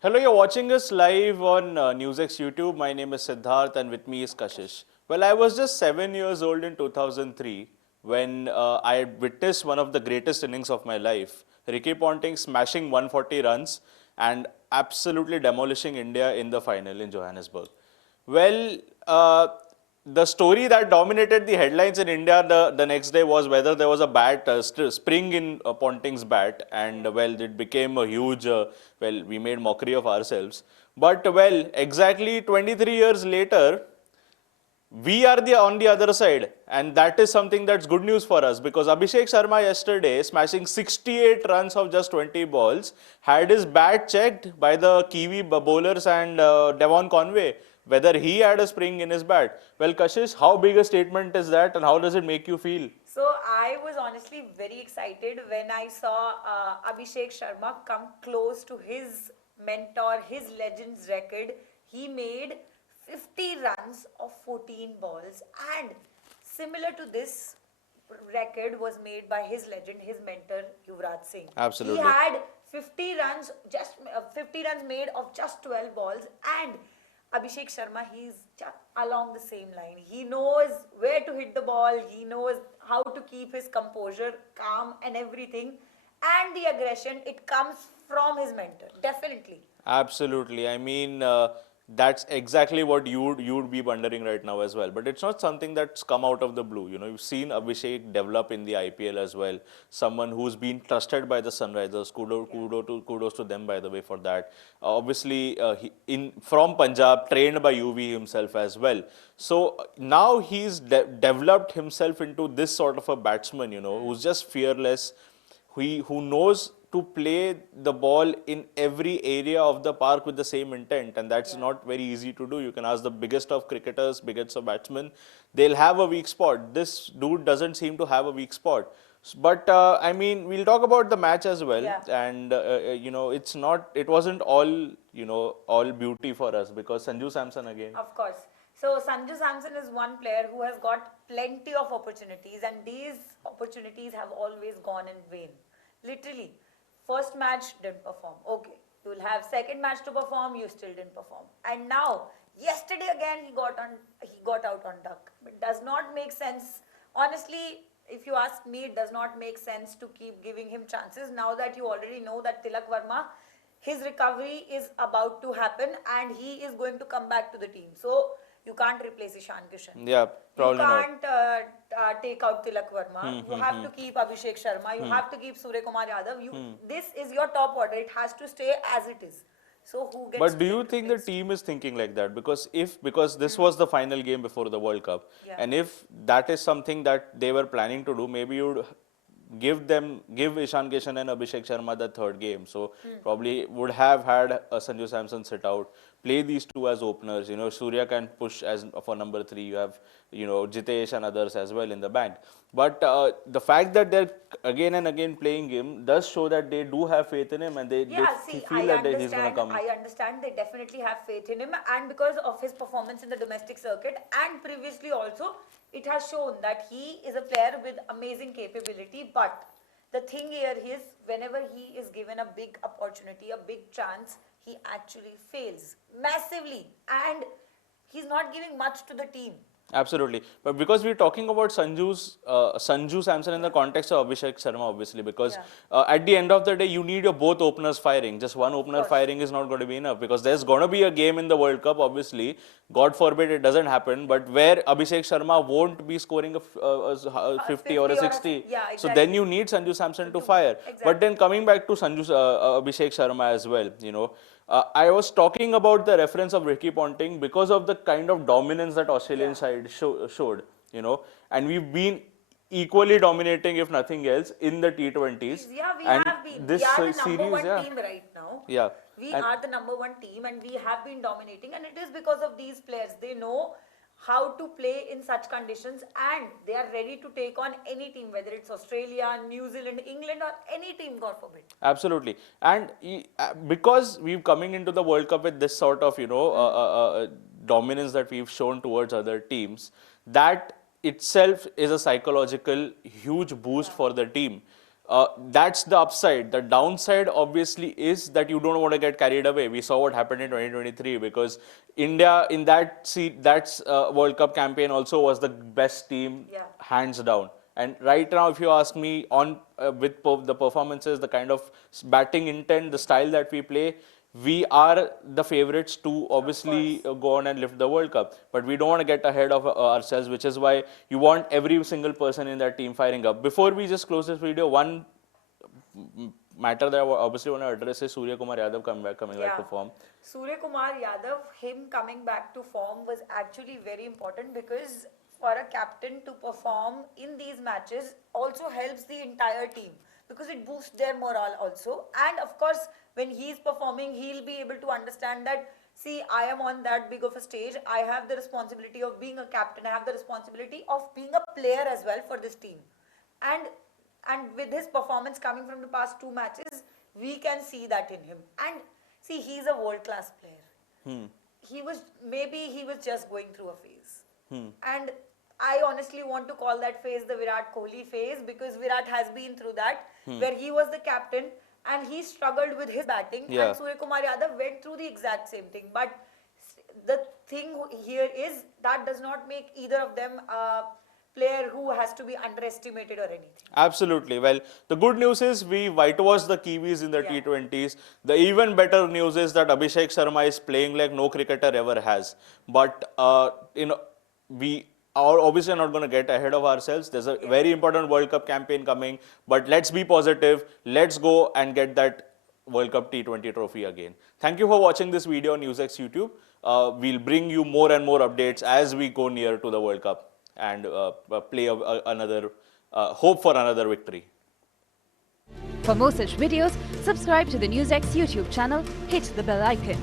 Hello, you're watching us live on NewsX YouTube. My name is Siddharth and with me is Kashish. Well, I was just 7 years old in 2003 when I witnessed one of the greatest innings of my life. Ricky Ponting smashing 140 runs and absolutely demolishing India in the final in Johannesburg. Well, the story that dominated the headlines in India the next day was whether there was a spring in Ponting's bat, and well, it became a huge, well, we made mockery of ourselves. But well, exactly 23 years later, we are on the other side, and that is something that's good news for us because Abhishek Sharma yesterday, smashing 68 runs of just 20 balls, had his bat checked by the Kiwi bowlers and Devon Conway whether he had a spring in his bat. Well, Kashish, how big a statement is that, and how does it make you feel? So I was honestly very excited when I saw Abhishek Sharma come close to his mentor, his legends record. He made 50 runs of 14 balls, and similar to this record was made by his legend, his mentor Yuvraj Singh. He Absolutely. had 50 runs, just 50 runs made of just 12 balls, and Abhishek Sharma, he's along the same line. He knows where to hit the ball, he knows how to keep his composure, calm, and everything. And the aggression, it comes from his mentor, definitely. Absolutely. I mean, that's exactly what you'd be wondering right now as well. But it's not something that's come out of the blue. You know, you've seen Abhishek develop in the IPL as well. Someone who's been trusted by the Sunrisers. Kudos to them, by the way, for that. Obviously, he, in from Punjab, trained by UV himself as well. So now he's developed himself into this sort of a batsman. You know, who's just fearless, who knows to play the ball in every area of the park with the same intent, and that's Yeah. not very easy to do. You can ask the biggest of cricketers, biggest of batsmen, they'll have a weak spot. This dude doesn't seem to have a weak spot. But I mean, we'll talk about the match as well, Yeah. and you know, it wasn't all, you know, all beauty for us because Sanju Samson again. Of course. So Sanju Samson is one player who has got plenty of opportunities, and these opportunities have always gone in vain. Literally, first match didn't perform. Okay, you will have second match to perform. You still didn't perform, and now yesterday again he got out on duck. It does not make sense. Honestly, if you ask me, it does not make sense to keep giving him chances now that you already know that Tilak Verma, his recovery is about to happen and he is going to come back to the team. So you can't replace Ishan Kishan. Yeah, You probably not. can't take out Tilak Verma. You have to keep Abhishek Sharma. You have to keep Surya Kumar Yadav. This is your top order. It has to stay as it is. So who gets But to do get you think the replaced? team is thinking like that? Because this was the final game before the World Cup, Yeah. and if that is something that they were planning to do, maybe you'd give Ishan Kishan and Abhishek Sharma the third game. So probably would have had Sanju Samson sit out, play these two as openers. You know, Surya can push as for number three. You have, you know, Jitesh and others as well in the bank. But the fact that they're again and again playing him does show that they do have faith in him, and Yeah, see, feel that he's gonna come. I understand they definitely have faith in him, and because of his performance in the domestic circuit and previously also, it has shown that he is a player with amazing capability. But the thing here is, whenever he is given a big opportunity, a big chance, he actually fails massively, and he's not giving much to the team. Absolutely, but because we're talking about Sanju Samson in the Yeah, context of Abhishek Sharma, obviously, because yeah, at the end of the day, you need your both openers firing. Just one of opener course. firing is not going to be enough because there's going to be a game in the World Cup, obviously. God forbid it doesn't happen, but where Abhishek Sharma won't be scoring a 50 or a 50 or a, 60, yeah, so then exactly. you need Sanju Samson to fire. But Exactly. then coming back to Abhishek Sharma as well, you know. I was talking about the reference of Ricky Ponting because of the kind of dominance that Australian Yeah. side showed, you know, and we've been equally dominating, if nothing else, in the T20s. Yeah, we And have been. We this are the number series, one yeah, team right now. yeah, We and are the number one team and we have been dominating, and it is because of these players. They know how to play in such conditions and they are ready to take on any team, whether it's Australia, New Zealand, England, or any team, God forbid. absolutely. And because we're coming into the World Cup with this sort of, you know, dominance that we've shown towards other teams, that itself is a psychological huge boost Yeah. for the team. That's the upside. The downside, obviously, is that you don't want to get carried away. We saw what happened in 2023 because India in that World Cup campaign also was the best team, Yeah. hands down. And right now, if you ask me, on the performances, the kind of batting intent, the style that we play, we are the favorites to obviously go on and lift the World Cup. But we don't want to get ahead of ourselves, which is why you want every single person in that team firing up. Before we just close this video, one matter that I obviously want to address is Surya Kumar Yadav coming back to form. Surya Kumar Yadav, him coming back to form was actually very important because for a captain to perform in these matches also helps the entire team because it boosts their morale also. And of course, when he's performing, he'll be able to understand that, see, I am on that big of a stage. I have the responsibility of being a captain. I have the responsibility of being a player as well for this team. And with his performance coming from the past two matches, we can see that in him. And see, he's a world-class player. He was just going through a phase. And I honestly want to call that phase the Virat Kohli phase because Virat has been through that, where he was the captain and he struggled with his batting. Yeah. And Surya Kumar Yadav went through the exact same thing. But the thing here is that does not make either of them a player who has to be underestimated or anything. Absolutely. Well, the good news is we whitewashed the Kiwis in the T20s. The even better news is that Abhishek Sharma is playing like no cricketer ever has. But we are obviously not going to get ahead of ourselves. There's a very important World Cup campaign coming. But let's be positive. Let's go and get that World Cup T20 trophy again. Thank you for watching this video on NewsX YouTube. We'll bring you more and more updates as we go near to the World Cup and hope for another victory. For more such videos, subscribe to the NewsX YouTube channel, hit the bell icon.